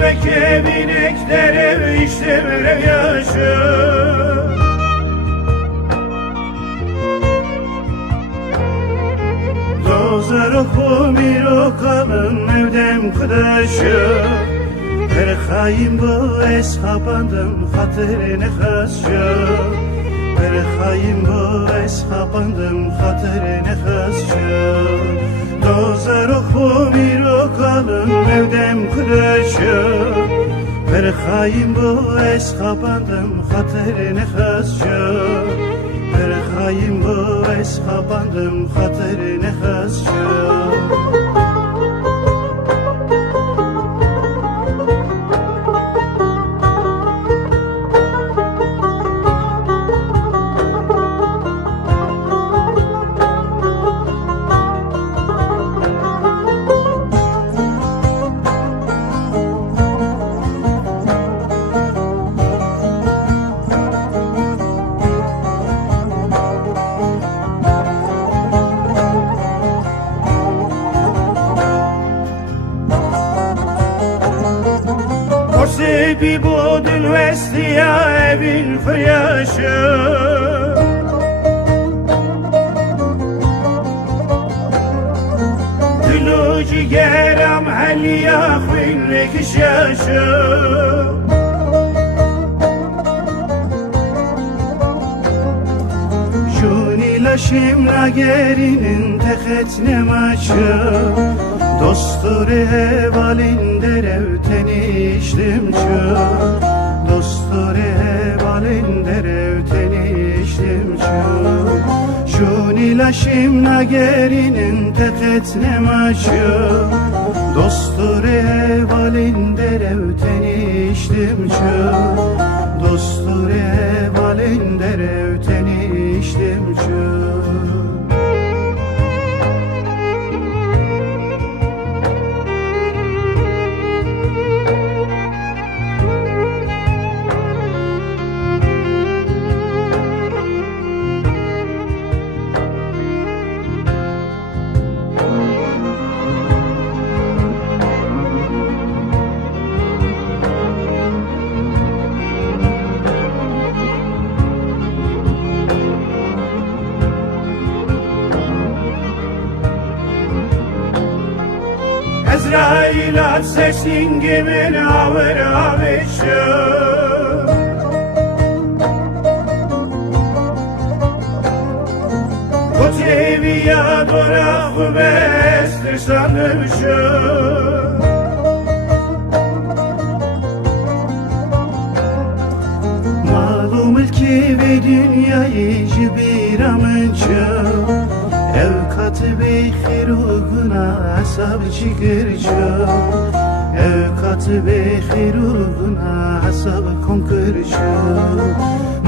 ve kevinekleri içtim yaşı. Dozer oku bir okalın evdem kıdaşı. Her hain bu eshabandım hatırine hasça. Her hain bu eshabandım hatırine hasça. Dozer oku bir okalın evdem kıdaşı. Her hain bu eshabandım hatırine hasça. Her hain bu eshabandım hatırine hasça. Sebi budun vesliya evin fıryaşı. Dilo cigeram heliya khvinlik şaşı. Juni laşim nagerinin tehet nemaçı. Dosturi hevalin derevten içtim çö. Dosturi hevalin derevten içtim çö. Şuni laşim nagerinin tehet nemaçı. Dosturi hevalin derevten içtim çö. Dosturi hevalin derevten içtim çö. Ezrail at sesin gibi avır avışı. Kuteviya dorakı bestir sanışı. Malum ki ve dünyayı bir amınçı. Ev katı-ı khiruguna asab çikirço. Ev katı-ı khiruguna asab konkirço.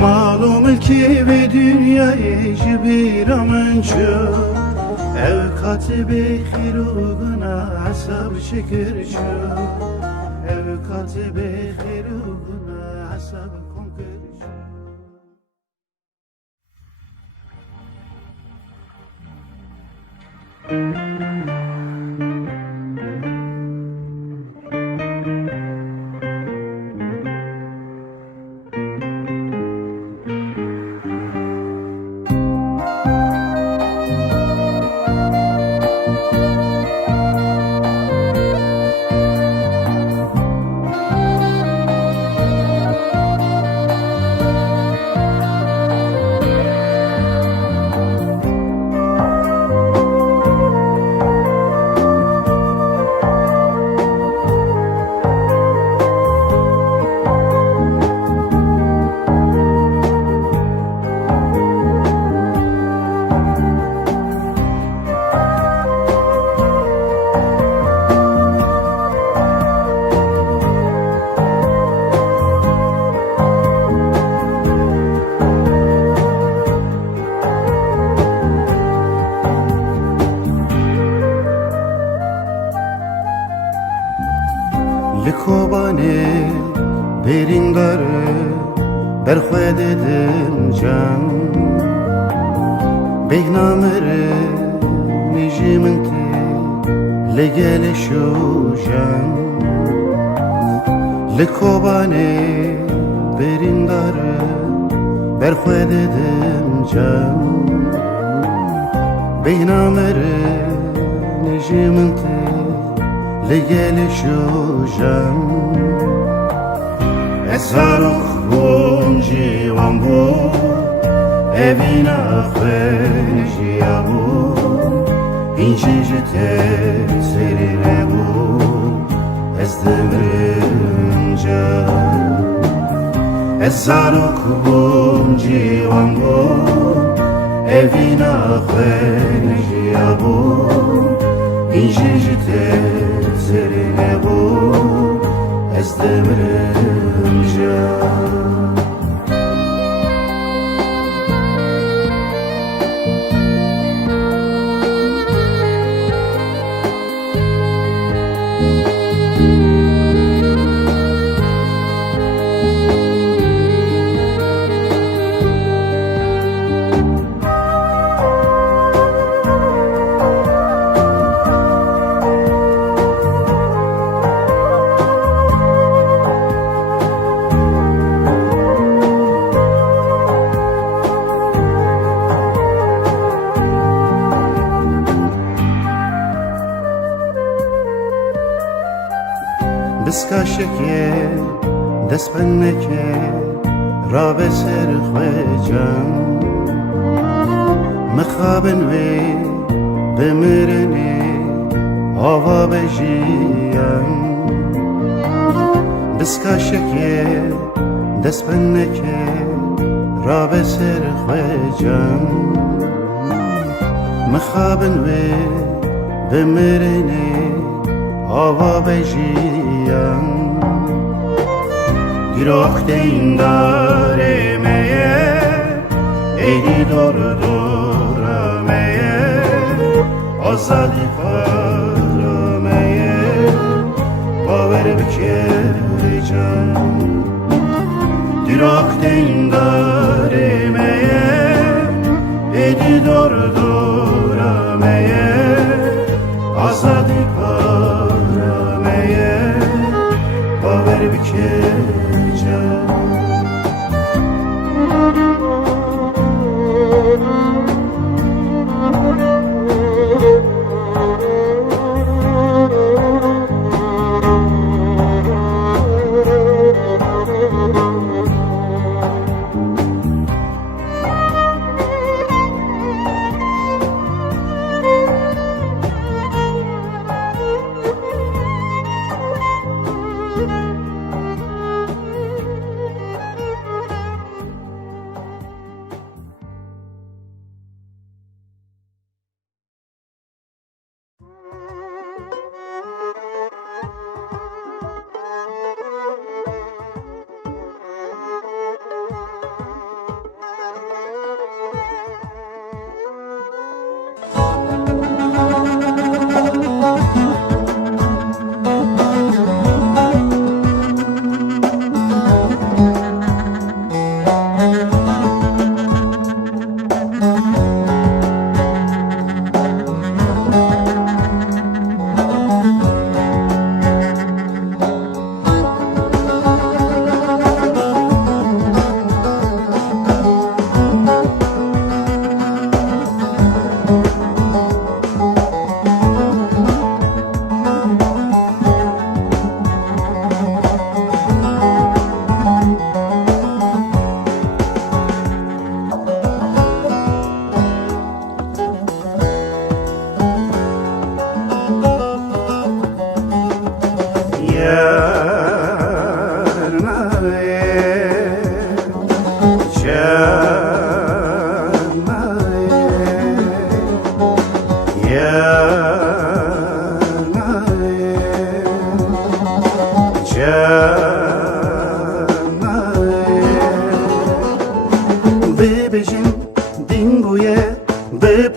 Malum ki ve dünyayı bir amınço. Ev katı-ı khiruguna asab çikirço. Ev katı-ı khiruguna asab konkirço. Likobane berindare berxwededim can Begnamere nejimenti legele şojan لکوبانه برینداره برخواه ددم جان بینامره نجمنته لگل شوجان اسارخ بوم جیوان بو evina خیجیا بو اینجا جته سرینه بو از دمرم جان اسارخ بوم جیوان بو evina خیجیا بو اینجا جته سرینه بو از دمرم جان بسکاشکه دست بنکه را به سر خویجم مخابن وی بمرنی آوا بجیم بسکاشکه دست بنکه را به سر خویجم مخابن وی بمرنی آوا بجیم گیرخته این داره میه ایدی دور دور میه آزادی کار میه باور بکه جان گیرخته این داره میه ایدی دور دور میه آزادی کار میه باور بکه جان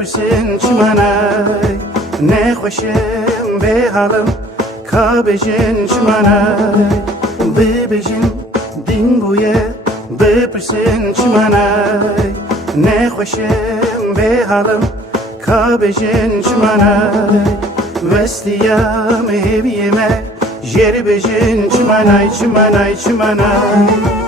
بپرسین چمنای نخوشم به حالم کابجین چمنای ببجین دین بویه بپرسین چمنای نخوشم به حالم کابجین چمنای وستیم هبیمه جر بجن چمنای چمنای چمنای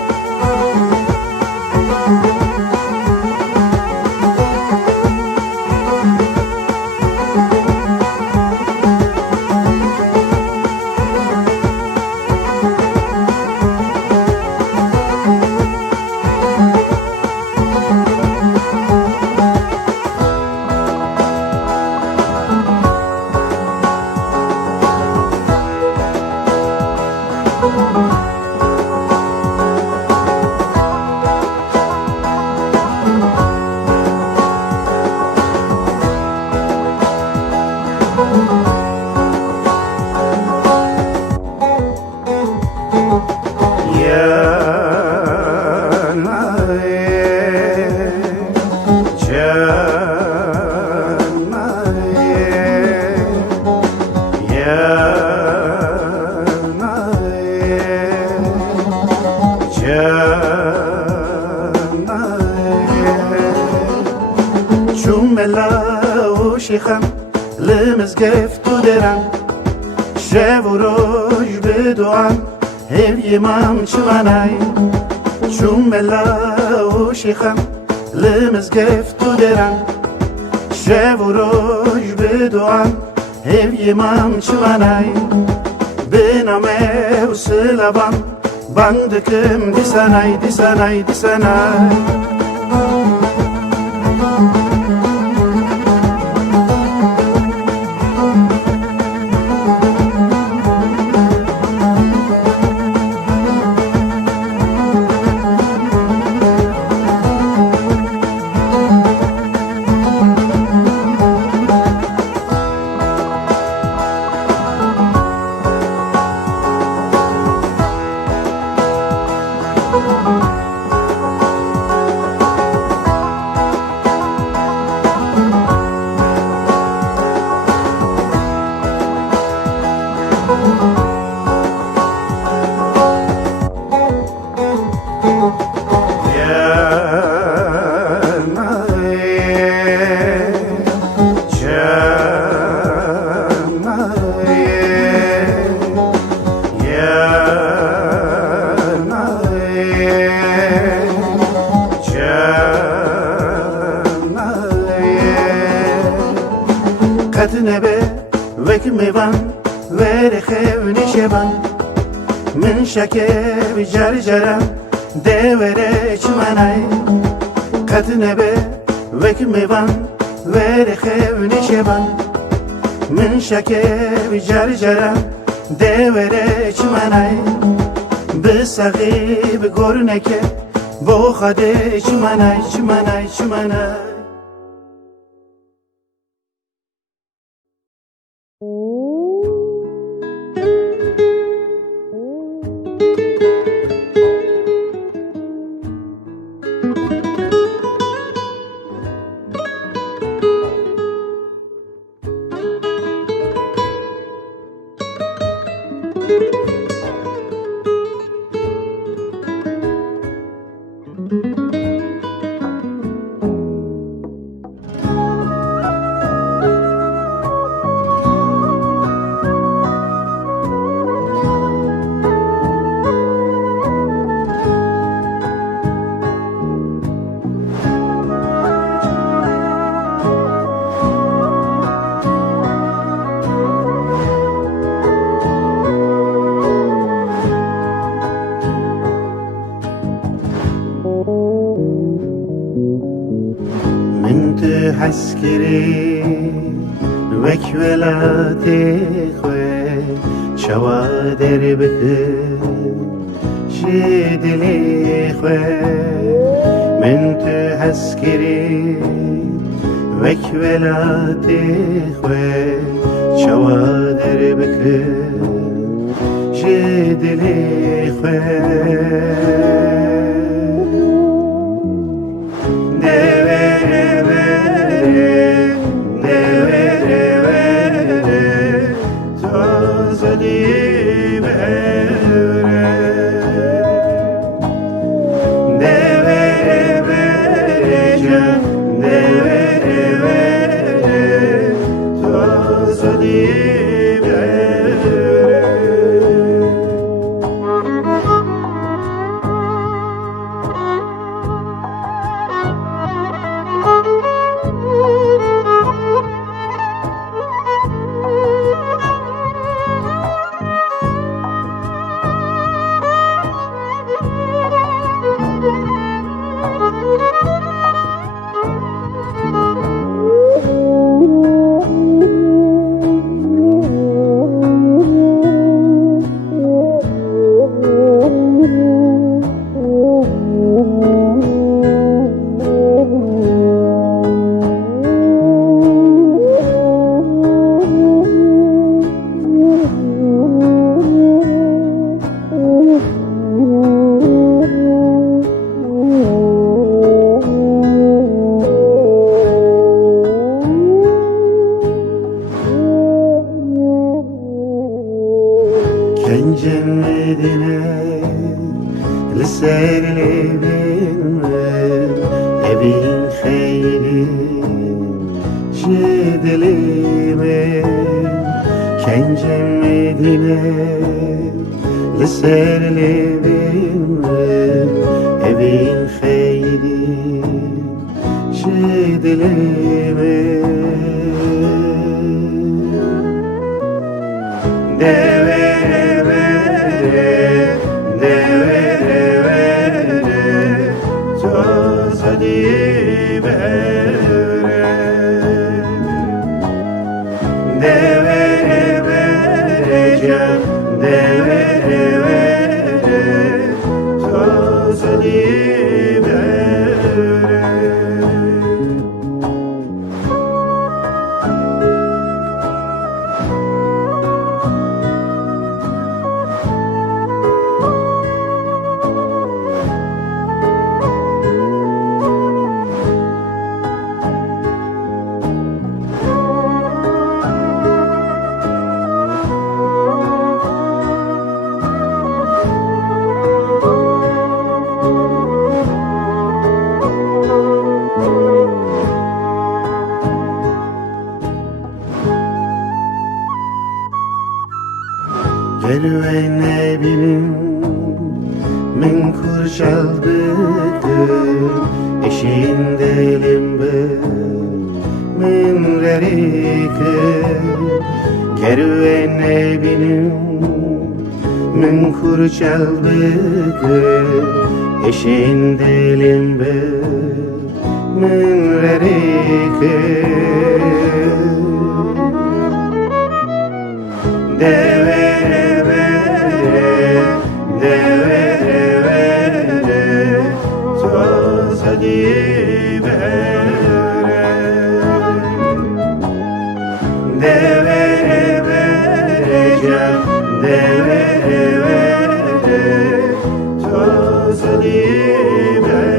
شيخم لمزقفت ودرم شاف وروج بدوام هب يمام شماناي شوم ملا وشيخم لمزقفت ودرم شاف وروج بدوام هب يمام شماناي بنامه وسلابام باندكم دساناي دساناي دساناي قتنبه وكميبان ورخوني شبان من شكر جرجرم دور چمناي قتنبه وكميبان ورخوني شبان من شكر جرجرم دور چمناي بسغي بقرنك بو خده چمناي چمناي چمناي حسكري وك ولاتي خوي شوادر بك شدلي خوي من حسكري وك ولاتي خوي شوادر بك شدلي خوي cennetine لسر evin xeyri Şedilime Ken cennetine لسر evin xeyri Şedilime Devere toz hadi bere Devere vereceğim devere toz hadi bere Kervene benim min kurşaldıdır eşiğinde elimde minleri Kervene benim min kurşaldıdır eşiğinde elimde minleri Devere toz hadi bere Devere vereceğim devere toz hadi bere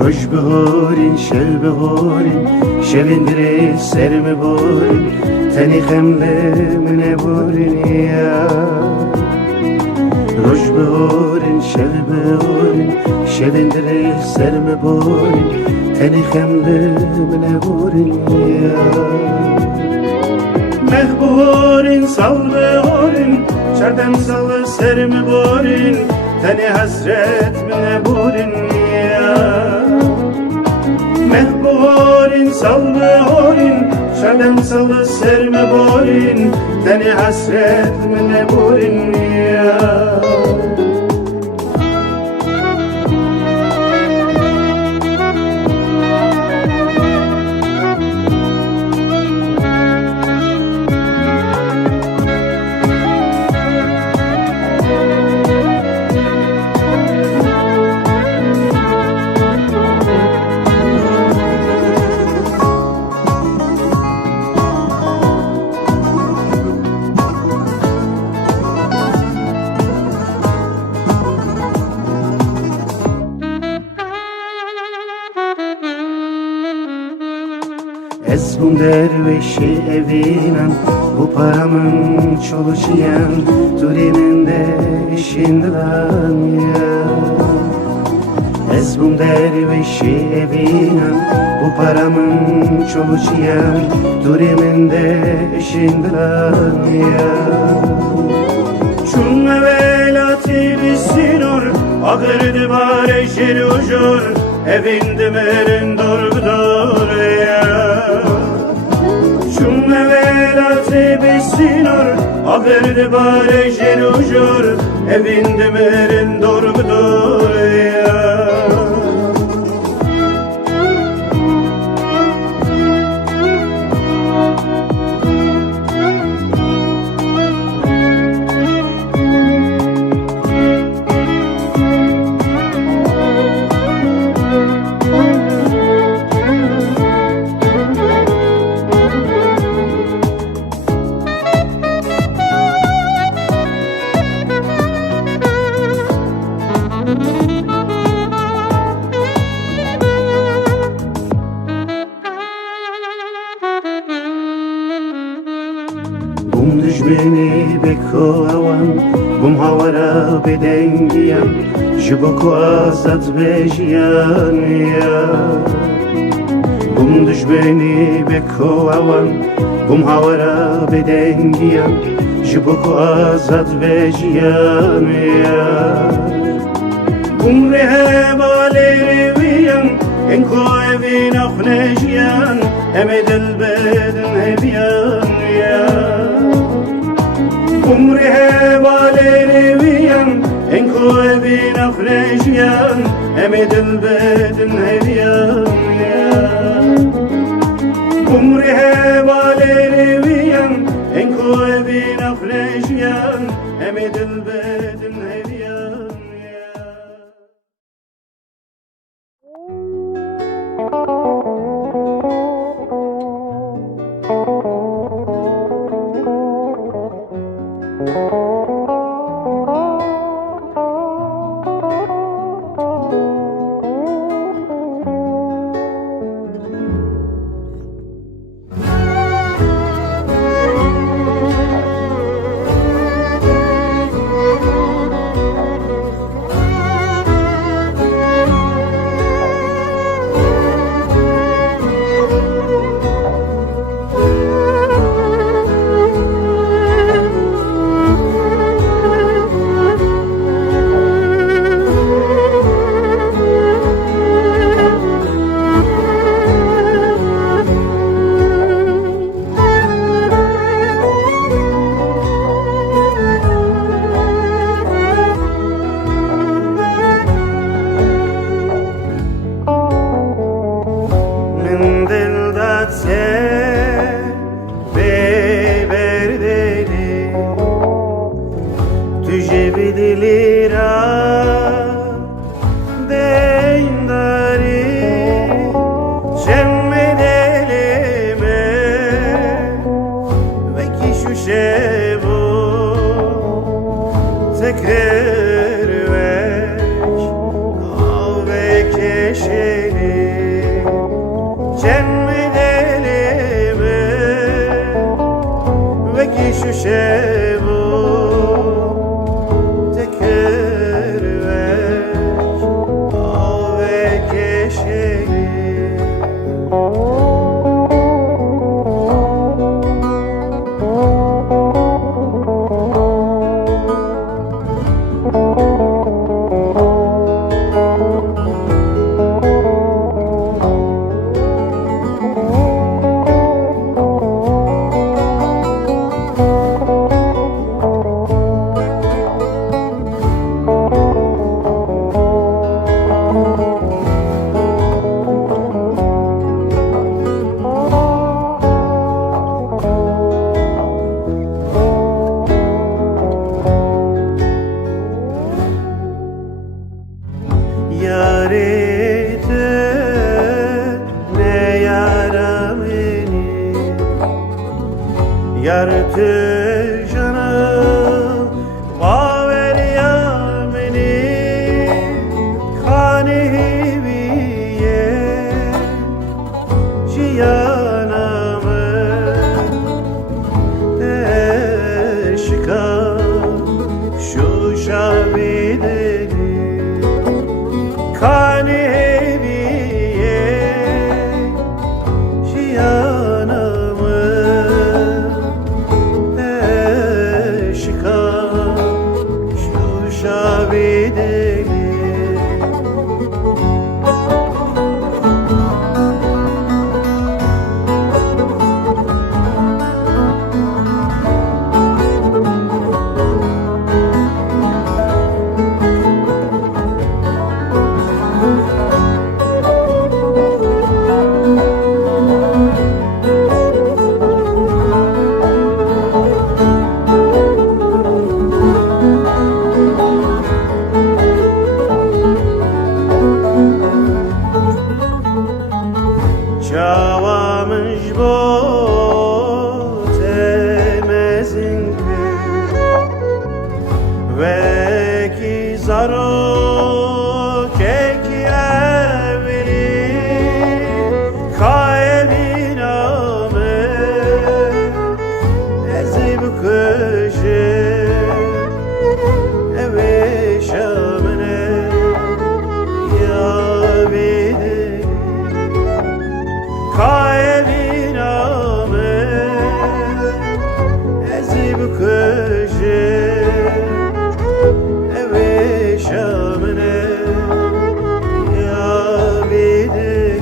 Roj behorin, şev behorin, şevindire serme borin, teni xemlemine borin ya. Roj behorin, şev behorin, şevindire serme borin, teni xemlemine borin ya. Mehburin, sal behorin, çardem salı serme borin, teni hasret mine borin ya. Mehburin, sallı horin, şalem salı serme borin, teni hasret mine borin ya. Ezbun dervişi evinen bu paramın çoluşuyan Turiminde işindiran ya. Ezbun dervişi evinen bu paramın çoluşuyan Turiminde işindiran ya. Çun evelati bisinur ağırdı bare jelujur evinde merin dorgdur ya. Şun evelati bisinur ağırdı bare jelujur evinde merin doğrudur ya. Bum düşmeni bekovan, bum havara bedengiyan, jiboko azat bejiyan ya. Bum düşmeni bekovan, bum havara bedengiyan, jiboko azat bejiyan ya. Bum rehebaleri viyan, enko evin akhnejiyan, emedel beden hebiyan ya. Umre valeri viyan, enko evin akhnejiyan, emedel beden hebiyan ya. Umre valeri viyan, enko evin akhnejiyan, emedel beden hebiyan ya. بکشه اوه شامنه یا بیده کای بینامه ازی بکشه اوه شامنه یا بیده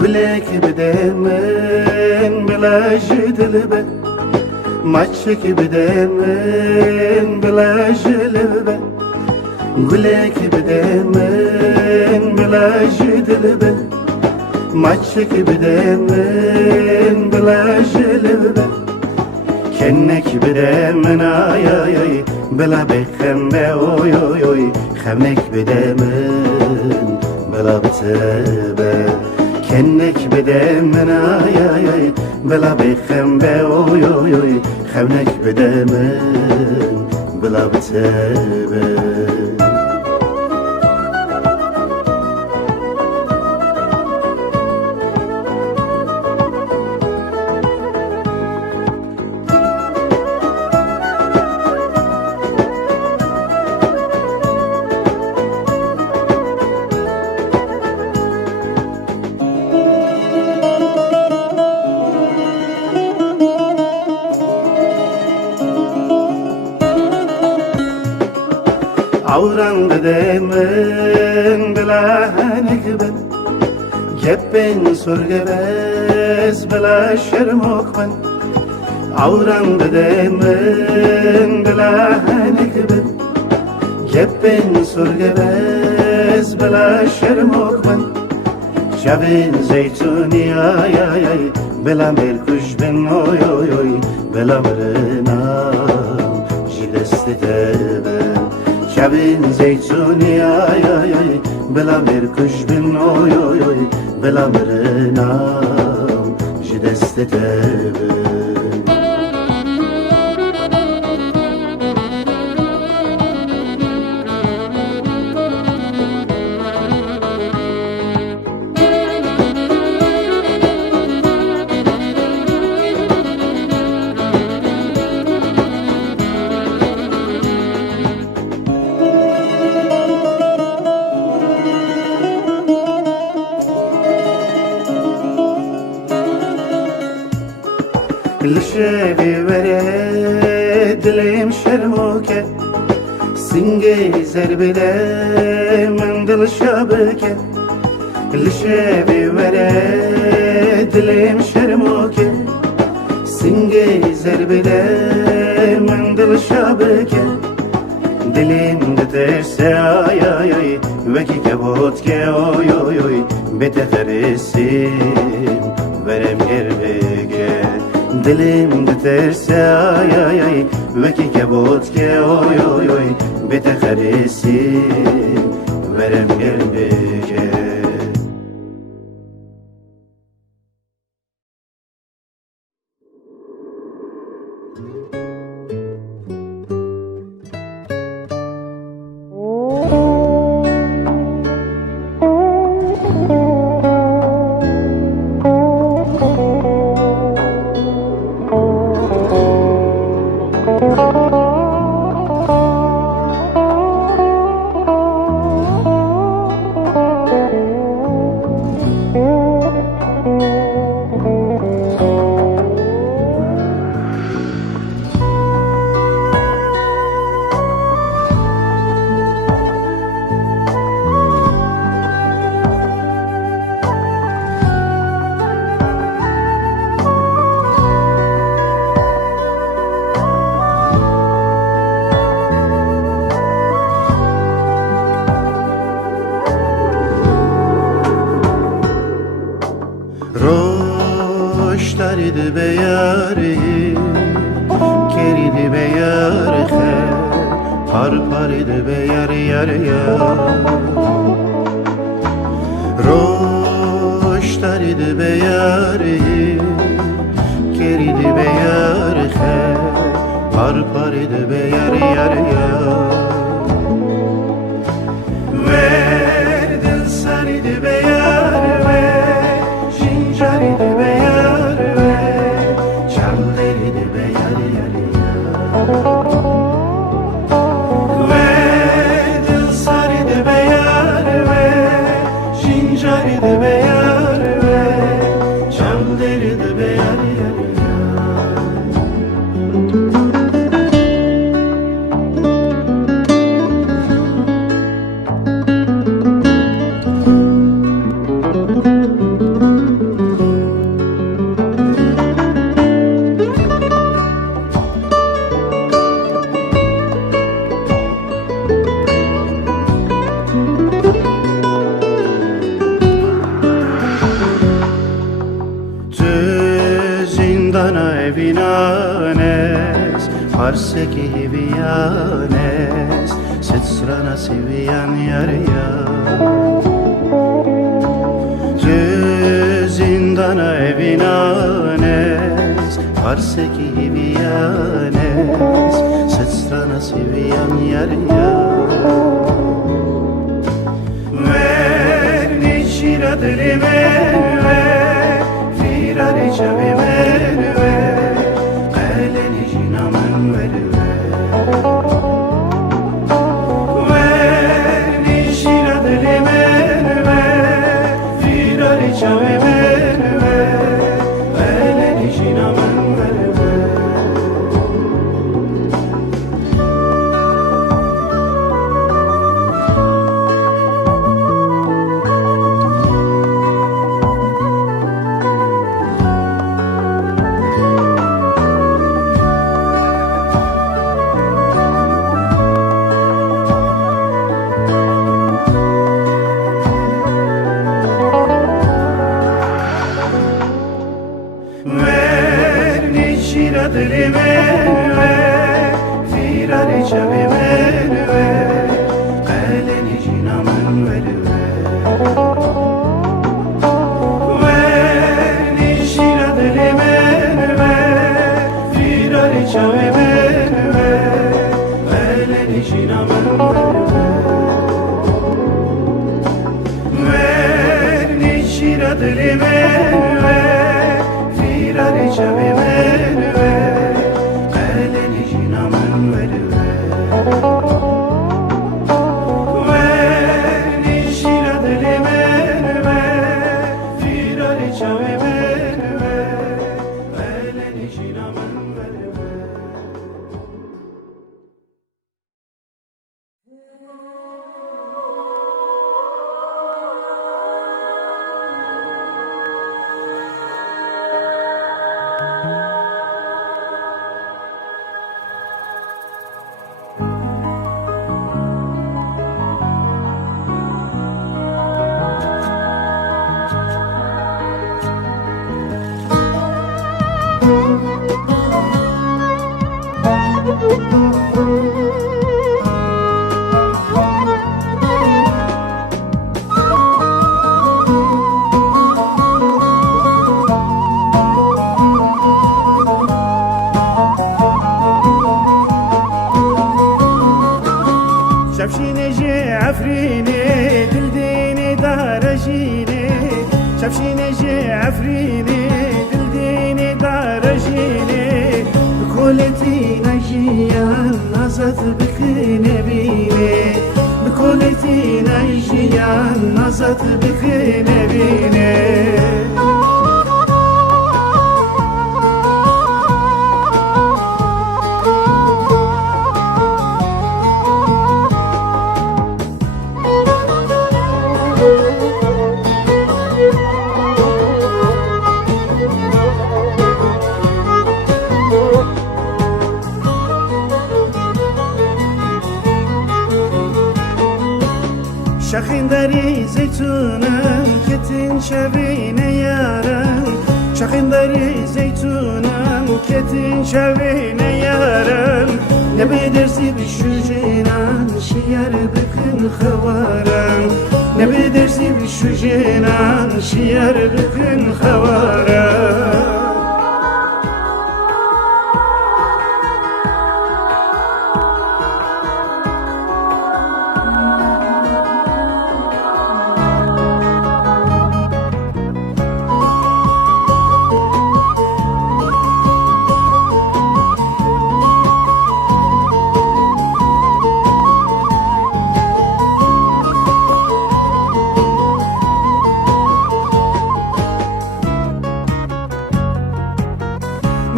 گلک بده من بلاش دلبه مچک بده من بلاش لبه گلک بده من بلاش دلبه مچک بده من بلاش لبه کنک بده من آی آی آی بلا بخمه اوی اوی اوی خمک بده من بلا بتبه کنک بده من آی آی آی بلا بخم به اوی اوی اوی خونک بده من بلا بتبه عوران بده من بلا هنگبن گپن سرگ بس بلا شرموک من عوران بده من بلا هنگبن گپن سرگ بس بلا شرموک من شبین زیتونی آی آی آی بلا مرکوش بن اوی اوی اوی بلا مرنام جی دست تبن شبین زیتونی آی آی آی بلا مرکوش بن اوی اوی اوی بلا مرنام جی دست تبن لشبي ورد دلم شرموكه سنگي زربده من دل شابكه لشبي ورد دلم شرموكه سنگي زربده من دل شابكه دلم دترسه آی آی آی وکی کبوت که اوی اوی اوی بتفرسیم ورم گر بگه دلم دترسه آی آی آی وکی کبوت که اوی اوی اوی بتخرسیم ورم گر بگه be yar yar yar Roştari de be yar Keri de be yar Parpari de be yar yar yar Verdin sari de be yar Jinjari de be yar Çalleri de be yar yar yar Verdin sari de be yar Jinjari de be yar Çalleri de be yar yar Zindana evinanes Parseki hivianes Sitsrana sivian yar yar Zindana evinanes Parseki hivianes Sitsrana sivian yar yar Ver niçira dilime Firari çavi verve Eleni cinamen verve Ver nişira dilime Firari çavi verve Eleni cinamen verve Ver niçira dilime Firari çavi verve Eleni cinamen verve Ver niçira dilime Firari çavi verve Eleni cinamen verve Ver niçira dilime Firari çavi verve Eleni cinamen verve Ver nişira dilime Firari çavi verve Eleni cinamen verve شفشينجي عفريني دلديني دارجيني شفشينجي عفريني دلديني دارجيني بكولتي نجيان نزت بخنبيني بكولتي نجيان نزت بخنبيني شخين داري زيتونة كتن شبينة يارا Çakındari zeytunum ketin çevine yarım Ne bedersi bir şücenan şiyar bükün havaram Ne bedersi bir şücenan şiyar bükün havaram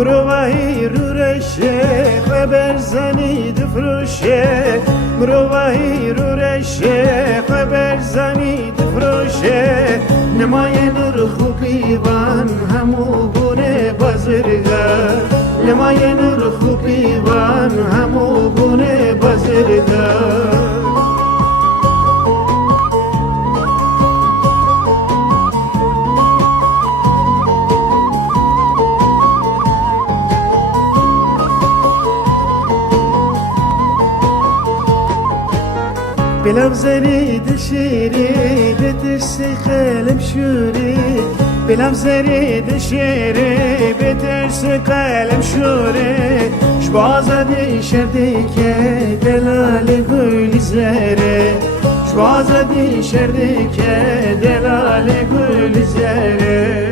مروایی رو رشه خبر زنی دفروشه مروایی رو رشه خبر زنی دفروشه نمای نور خوبی وان همو بونه بازرگاه نمای نور خوبی وان همو بونه بازرگاه بلم زنید شیری بترسی قلم شوری بلم زنید شیری بترسی قلم شوری شبازدی شردی که دلال گل زره شبازدی شردی که دلال گل زره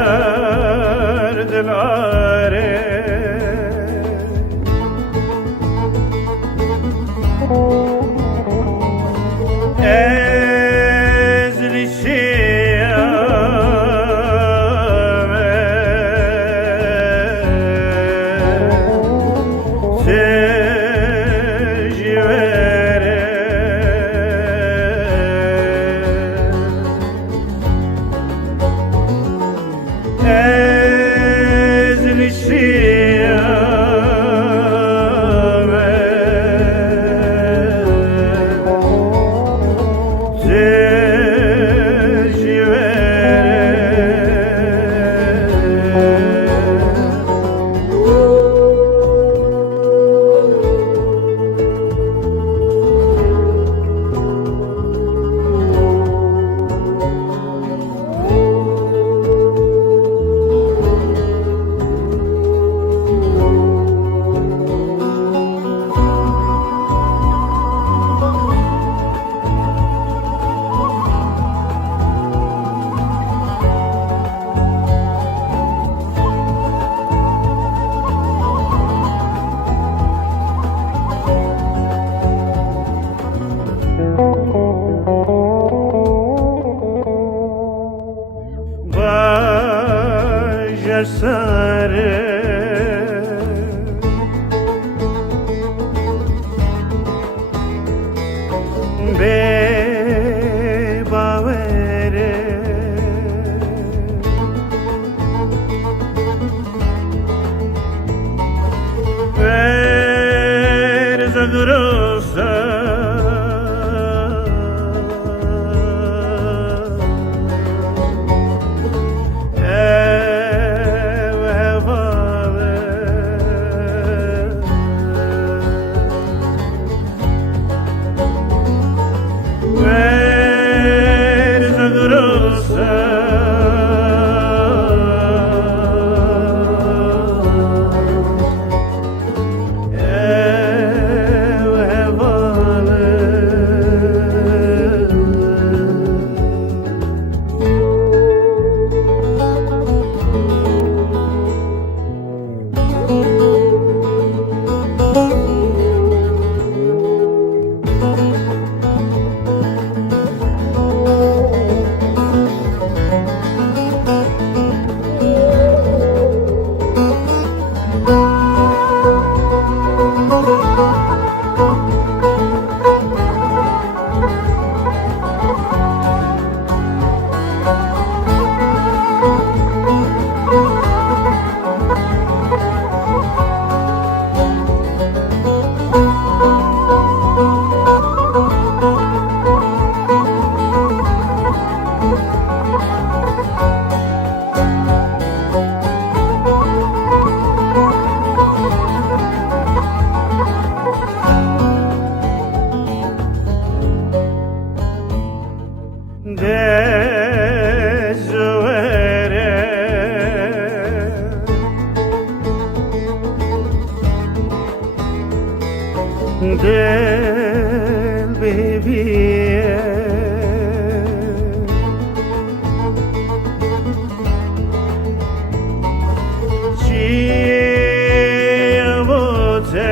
Yar dilare ezli şiyame tecvere ezli şiyame Sarı be bavere ver zagrosa دزوره دل ببیه چیه بوده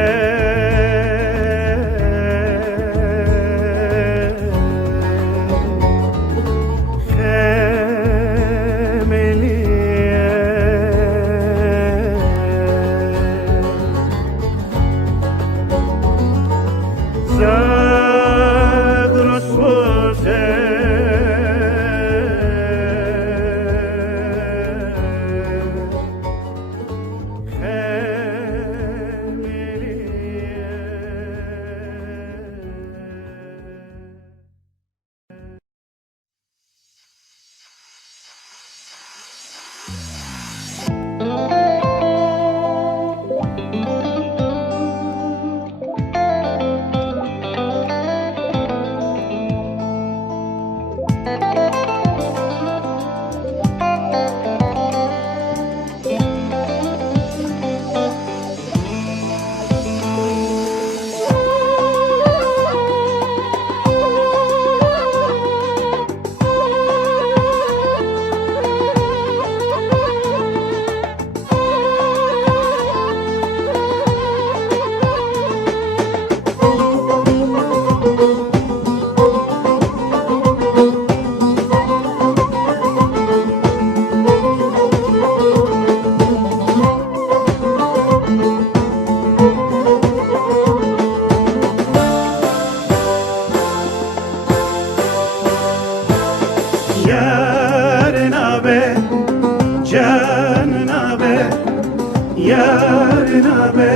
Yarına be,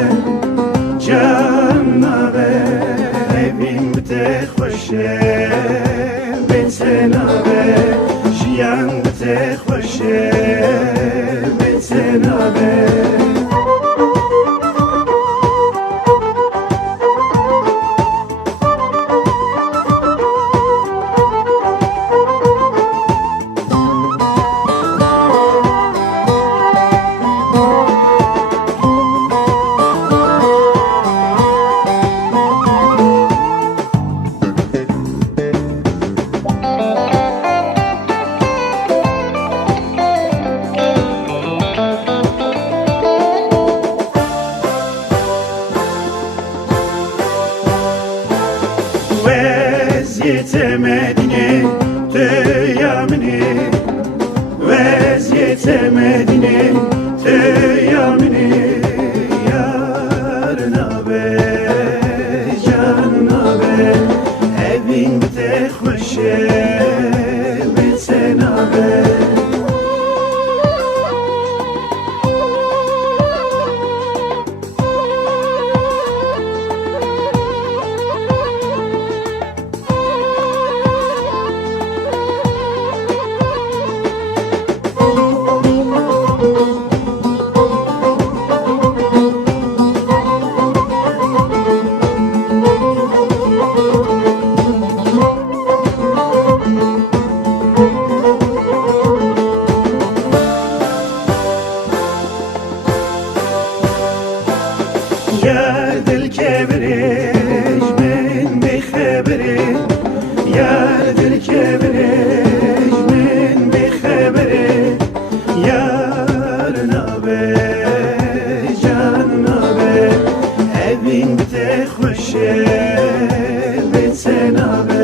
canına be, evimde hoşe, ben sana be, jiyanda hoşe, ben sana be. Yetemedine teyamine yetemedine teyamine yarına be canına be evinde hoşe ben sana be. يا ذا الكبريج من بخبري يا ذا الكبريج من بخبري يا رنابي جانابي evin de hoşe ben sana be.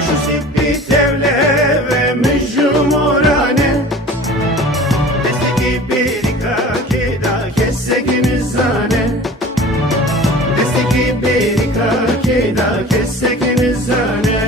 Meşhur sipi tevle ve mecumurane Desteki berika keda kessekiniz zane Desteki berika keda kessekiniz zane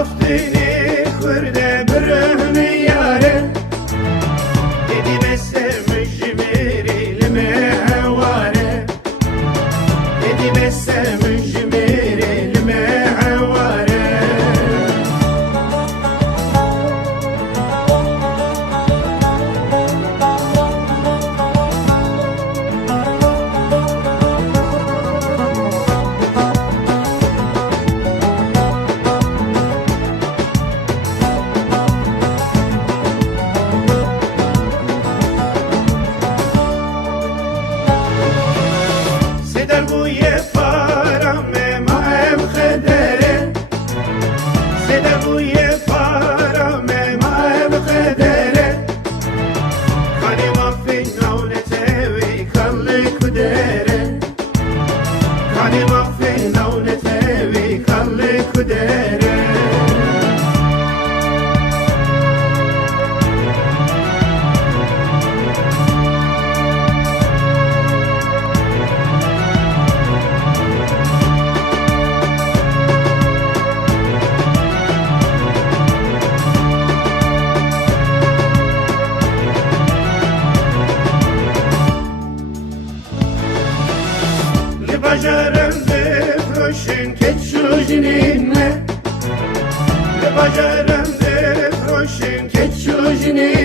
Aftini kurde brühni yare Dedi beslemiş jimirelime hevare Dedi beslemiş jimirelime hevare Seder bu ye param emaem khedere Seder bu ye param emaem khedere Kalim affin navnete ve kalli kudere Kalim affin navnete ve kalli kudere Bajarım defroşun keçujinine Bajarım defroşun keçujinine